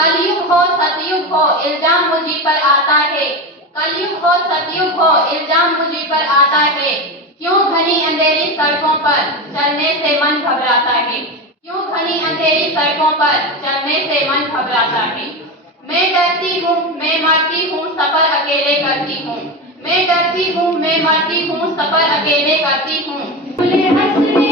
कलयुग हो सतयुग हो इल्जाम मुझी पर आता है। कलयुग हो सतयुग हो इल्जाम मुझी पर आता है। क्यों घनी अंधेरी सड़कों पर चलने से मन घबराता है। क्यों घनी अंधेरी सड़कों पर चलने से मन घबराता है। मैं डरती हूँ मैं मरती हूँ सफर अकेले करती हूँ। मैं डरती हूँ मैं मरती हूँ सफर अकेले करती हूँ। हंसने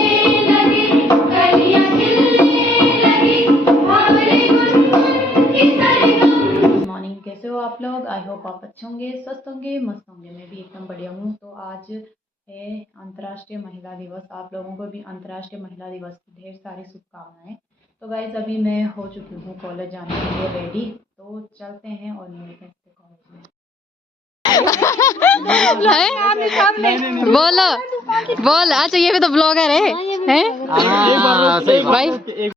लगी कलियां खिलने लगी भंवरे गुनगुन की सरगम। गुड मॉर्निंग, कैसे हो आप लोग? आई होप आप अच्छे होंगे, स्वस्थ होंगे, मस्त होंगे। मैं भी एकदम बढ़िया हूँ। तो आज है अंतर्राष्ट्रीय महिला दिवस। आप लोगों को भी अंतर्राष्ट्रीय महिला दिवस की ढेर सारी शुभकामनाएं। तो गाइज अभी मैं हो चुकी हूँ कॉलेज जाने के लिए रेडी। तो चलते हैं और मिलते हैं कॉलेज में। बोलो बोल। अच्छा ये भी तो ब्लॉगर है भाई।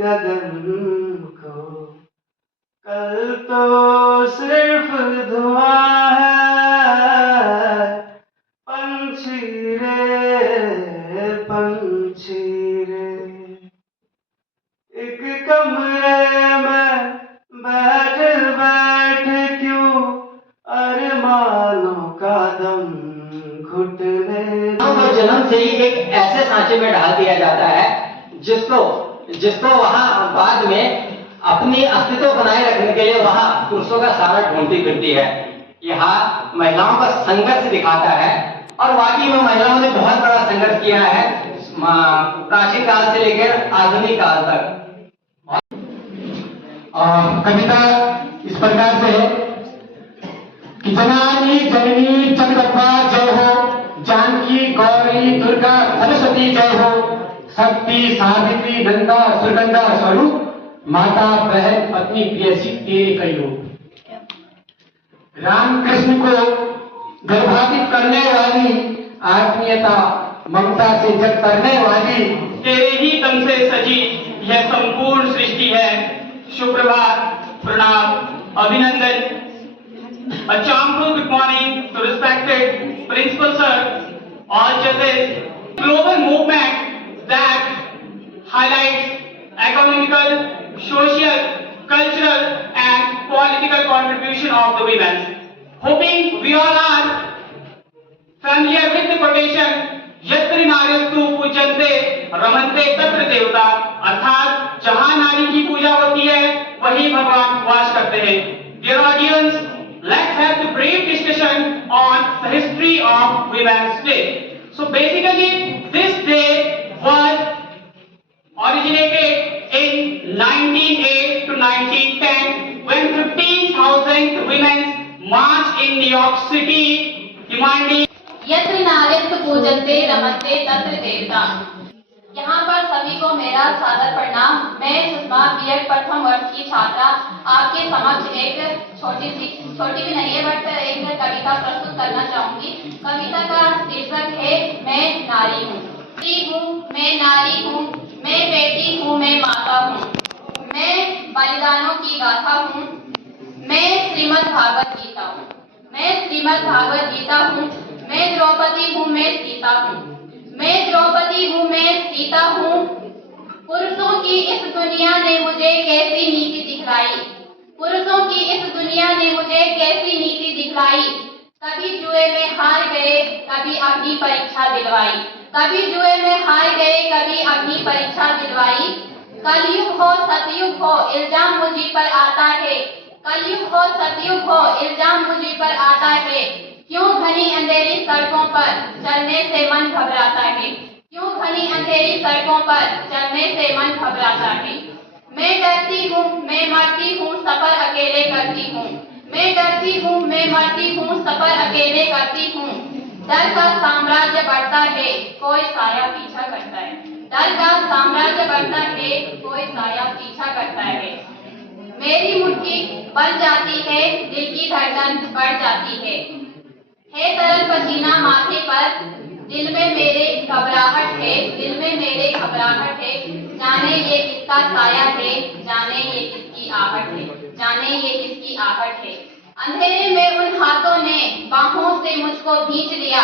गगन को कल तो सिर्फ धुआं है पंछी रे बचपन से ही एक ऐसे सांचे में डाल दिया जाता है जिसको वहां बाद में अपनी अस्तित्व बनाए रखने के लिए वहां पुरुषों का सहारा ढूंढती फिरती है। यहाँ महिलाओं का संघर्ष दिखाता है और वाकई में महिलाओं ने बहुत बड़ा संघर्ष किया है प्राचीन काल से लेकर आधुनिक काल तक। कविता इस प्रकार से है कि जननी जननी जगदम्बा जय हो, जानकी गौरी दुर्गा सरस्वती जय हो, शक्ति सावित्री नंदा सुगंधा स्वरूप, माता बहन पत्नी प्रियसी तेरे कई रूप। राम कृष्ण को गर्भान्वित करने वाली, आत्मीयता ममता से जग करने वाली, तेरे ही दम से सजी यह संपूर्ण सृष्टि है। सुप्रभात, प्रणाम, अभिनंदन। A charmful good morning to respected principal sir, all judges. Global movement that highlights economical, social, cultural and political contribution of the women. Hoping we all are familiar with the quotation यत्र नार्यस्तु पूज्यन्ते रमन्ते तत्र देवता, अर्थात जहां नारी की पूजा होती है वहीं भगवान वास करते हैं। Dear audience, let's have the brief discussion on the history of Women's Day. So basically this day was originated in 1908 to 1910 when 15,000 women marched in New York City demanding यत्र नार्यस्तु पूजन्ते रमन्ते तत्र देवता। यहाँ पर सभी को मेरा सादर प्रणाम। मैं सुषमा बीएड प्रथम वर्ष की छात्रा आपके समक्ष एक छोटी भी नहीं है बट एक कविता प्रस्तुत करना चाहूंगी। कविता का शीर्षक है मैं नारी हूँ। मैं नारी हूँ, मैं बेटी हूँ, मैं माता हूँ, मैं बलिदानों की गाथा हूँ, मैं श्रीमद् भागवत गीता हूँ, मैं श्रीमद् भागवत गीता हूँ, मैं द्रौपदी हूँ, मैं सीता हूँ, मैं द्रौपदी हूँ, मैं सीता हूँ। पुरुषों की इस दुनिया ने मुझे कैसी नीति दिखलाई, पुरुषों की इस दुनिया ने मुझे कैसी नीति दिखलाई। कभी जुए में हार गए, कभी अपनी परीक्षा दिलवाई, कभी जुए में हार गए, कभी अपनी परीक्षा दिलवाई। कलयुग हो सतयुग हो इल्जाम मुझी पर आता है, कलयुग हो सतयुग हो इल्जाम मुझी पर आता है। क्यों घनी अंधेरी सड़कों पर चलने से मन घबराता है, क्यों घनी अंधेरी सड़कों पर चलने से मन घबराता है। मैं डरती हूँ, मैं मरती हूँ, सफर अकेले करती हूँ, मैं डरती हूँ, मैं मरती हूँ, सफर अकेले करती हूँ। डर का साम्राज्य बढ़ता है, कोई साया पीछा करता है, डर का साम्राज्य बढ़ता है, कोई साया पीछा करता है। मेरी मुट्ठी बन जाती है, दिल की धड़कन बढ़ जाती है तरल पसीना माथे पर, दिल में मेरे घबराहट है, दिल में मेरे घबराहट है। जाने ये किसका साया है, जाने ये किसकी आहट है, जाने ये किसकी आहट है। अंधेरे में उन हाथों ने बाहों से मुझको भींच लिया,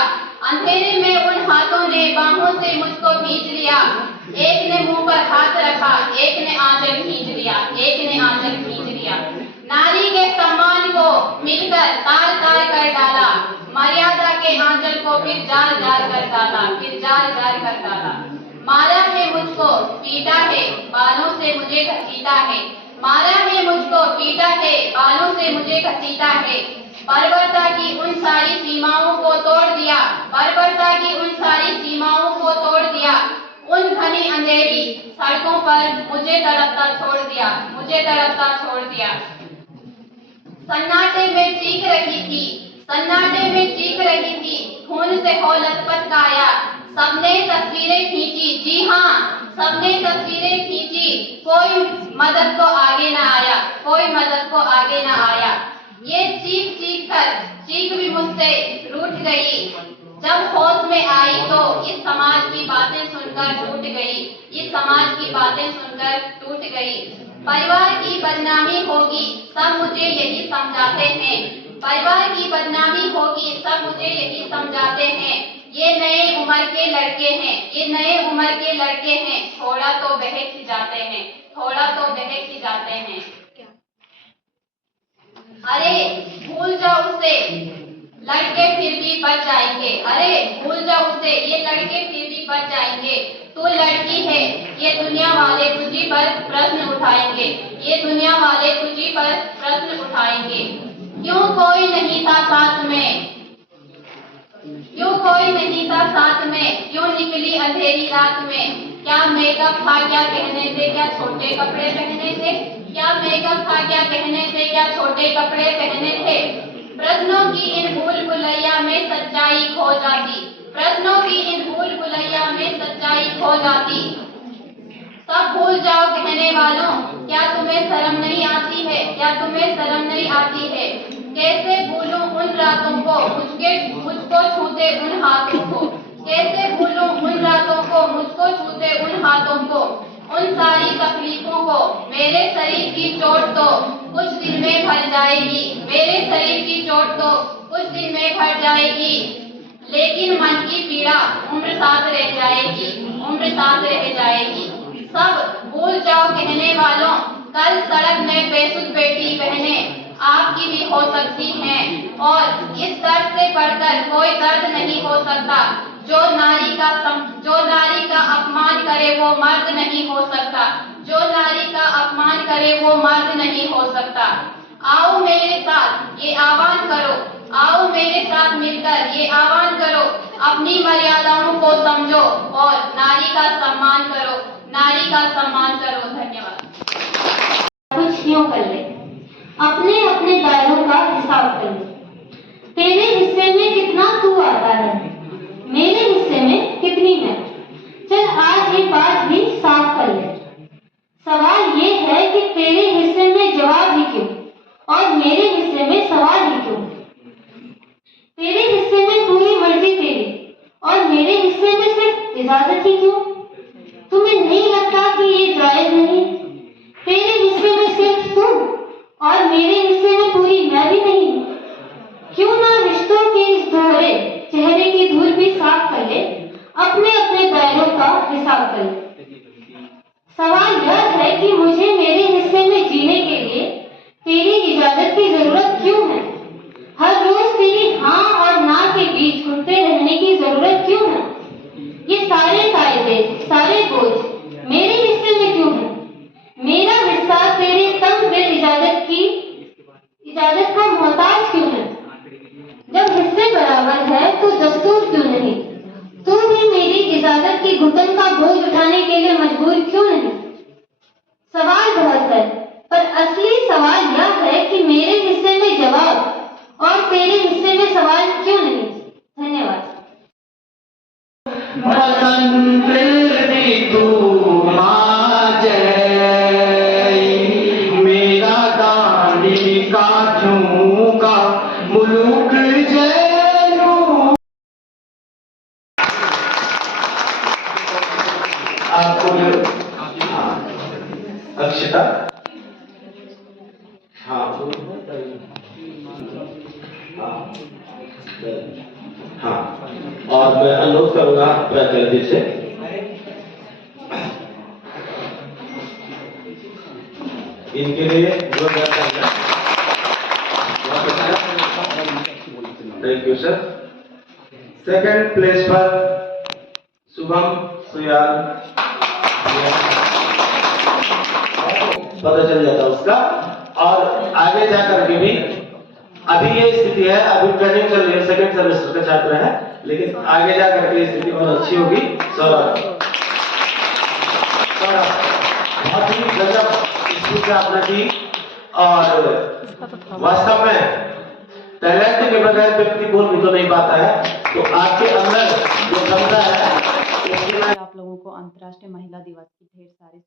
अंधेरे में उन हाथों ने बाहों से मुझको भींच लिया। एक ने मुंह पर हाथ रखा, एक ने आंचल खींच लिया, एक ने आंचल खींच लिया। नारी के सम्मान को मिलकर तार तार कर डाला, मर्यादा के आंचल को फिर जाल जाल कर डाला, फिर जाल जाल कर डाला। मारा है मुझको, पीटा है, बालों से मुझे घसीटा है, मारा है मुझको, पीटा है, बालों से मुझे घसीटा है। बर्बरता की उन सारी सीमाओं को तोड़ दिया, बर्बरता की उन सारी सीमाओं को तोड़ दिया। उन घनी अंधेरी सड़कों पर मुझे तड़पता छोड़ दिया, मुझे तड़पता छोड़ दिया। सन्नाटे में चीख रही थी, सन्नाटे में चीख रही थी, खून से हो लथपथ काया। सबने तस्वीरें खींची, जी हाँ सबने तस्वीरें खींची, कोई मदद को आगे ना आया, कोई मदद को आगे ना आया। ये चीख चीख कर चीख भी मुझसे रूठ गई, जब होश में आई तो इस समाज की बातें सुनकर टूट गई, इस समाज की बातें सुनकर टूट गई। परिवार की बदनामी होगी सब मुझे यही समझाते हैं, परिवार की बदनामी होगी सब मुझे यही समझाते हैं। ये नए उम्र के लड़के हैं, ये नए उम्र के लड़के हैं, थोड़ा तो बहक ही जाते हैं, थोड़ा तो बहक ही जाते हैं। अरे भूल जाओ उसे, लड़के फिर भी बच जाएंगे। अरे भूल जाओ उसे, ये लड़के फिर भी बच जाएंगे। तू लड़की है, ये दुनिया वाले तुझी पर प्रश्न उठाएंगे, ये दुनिया वाले तुझी पर प्रश्न उठाएंगे। क्यों कोई नहीं था साथ में, क्यों कोई नहीं था साथ में, क्यों निकली अंधेरी रात में। क्या मेकअप था क्या कहने से, क्या छोटे कपड़े पहने थे, क्या मेकअप था क्या कहने से, क्या छोटे कपड़े पहने थे। प्रश्नों की इन भूल भुलैया में सच्चाई खो जाती, प्रश्नों की इन भूल भुलैया में सच्चाई खो जाती। सब भूल जाओ कहने वालों, क्या तुम्हें शर्म नहीं आती है, क्या तुम्हें शर्म नहीं आती है। कैसे भूलूं उन रातों को, मुझको छूते उन हाथों को, कैसे भूलूं उन रातों को, मुझको छूते उन हाथों को। उन सारी तकलीफों को, मेरे शरीर की चोट तो कुछ दिन में भर जाएगी, मेरे शरीर की चोट तो कुछ दिन में भर जाएगी। लेकिन मन की पीड़ा उम्र साथ रह जाएगी, उम्र साथ रह जाएगी। सब भूल जाओ कहने वालों, कल सड़क में बेसुध बेटी बहनें आपकी भी हो सकती हैं, और इस दर्द से बढ़कर कोई दर्द नहीं हो सकता। जो नारी का अपमान करे वो मर्द नहीं हो सकता, जो नारी का अपमान करे वो मर्द नहीं हो सकता। आओ मेरे साथ ये आह्वान करो, आओ मेरे साथ मिलकर ये आह्वान करो, अपनी मर्यादाओं को समझो और नारी का सम्मान करो, नारी का सम्मान करो। धन्यवाद। कुछ यूं कर ले, अपने अपने दायरों का हिसाब कर ले। तेरे हिस्से में कितना तू आता है, मेरे हिस्से में कितनी मैं। चल आज ये बात भी साफ कर ले। सवाल ये है कि तेरे हिस्से में जवाब ही क्यों और मेरे हिस्से में सवाल ही क्यों। तेरे हिस्से में पूरी मर्जी तेरी और मेरे हिस्से में सिर्फ इजाजत ही क्यों। तुम्हें नहीं लगता कि ये जायज नहीं। तेरे हिस्से में सिर्फ तू और मेरे हिस्से में पूरी मैं भी नहीं। क्यों ना रिश्तों के इस दोहरे चेहरे की धूल भी साफ कर ले, अपने अपने दायरों का हिसाब कर ले। सवाल यह है कि मुझे मेरे हिस्से में जीने के लिए तेरी इजाजत की जरूरत क्यों है। हर रोज तेरी हाँ और ना के बीच घुटते रहने की जरूरत क्यों है। ये सारे कायदे, सारे बोझ मेरे हिस्से में क्यों है। मेरा हिस्सा तेरे तंग दिल इजाजत का मोहताज क्यों है। जब हिस्से बराबर है तो दस्तूर क्यों नहीं। तू भी मेरी इजाजत की घुटन का बोझ उठाने के लिए मजबूर क्यों नहीं। सवाल बहुत है, पर असली सवाल यह है कि मेरे हिस्से में जवाब और तेरे हिस्से में सवाल क्यों नहीं। धन्यवाद। मेरा दानी का झूका मुलुक जैनू। आपको अक्षता, हाँ हाँ, और मैं अनुरोध करूंगा प्राचार्य से इनके लिए thank you sir. Second place पर शुभम सुयाल, पता चल जाता उसका। और आगे जाकर के भी अभी ये स्थिति है, अभी ट्रेनिंग चल रही है, सेकंड सेमेस्टर का छात्र है, लेकिन आगे जाकर के स्थिति बहुत अच्छी होगी। सौरभ बहुत ही गजब स्कूल से आपने की, और वास्तव में टैलेंट के बगैर व्यक्ति बोल भी तो नहीं पाता है, तो आपके अंदर जो क्षमता है। आप लोगों को अंतर्राष्ट्रीय महिला दिवस की ढेर सारी